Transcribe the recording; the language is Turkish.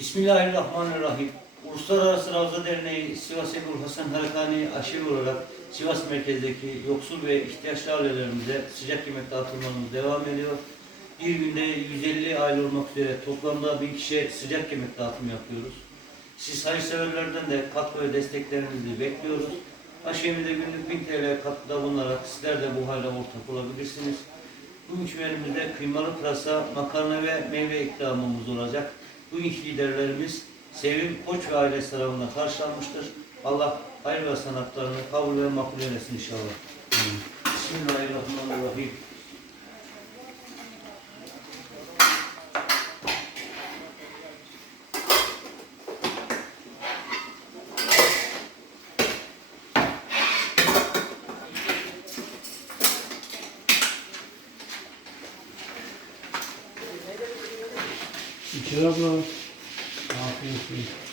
Bismillahirrahmanirrahim. Uluslararası Ravza Derneği Sivas Ebul Hasan Harakani aşevi olarak Sivas merkezdeki yoksul ve ihtiyaçlı ailelerimize sıcak yemek dağıtılmamız devam ediyor. Bir günde 150 aile olmak üzere toplamda 1000 kişiye sıcak yemek dağıtımı yapıyoruz. Siz hayırseverlerden de katkı ve desteklerinizi bekliyoruz. Aşevimizde günlük 1000 TL katkıda bulunarak sizler de bu hale ortak olabilirsiniz. Bugünkü menümüzde kıymalı pırasa, makarna ve meyve ikramımız olacak. Bugünkü liderlerimiz Sevim Koç ve ailesi tarafından karşılanmıştır. Allah hayır ve sanatlarını kabul ve makbul eylesin inşallah. Bismillahirrahmanirrahim. İçeri abla. Afiyet olsun.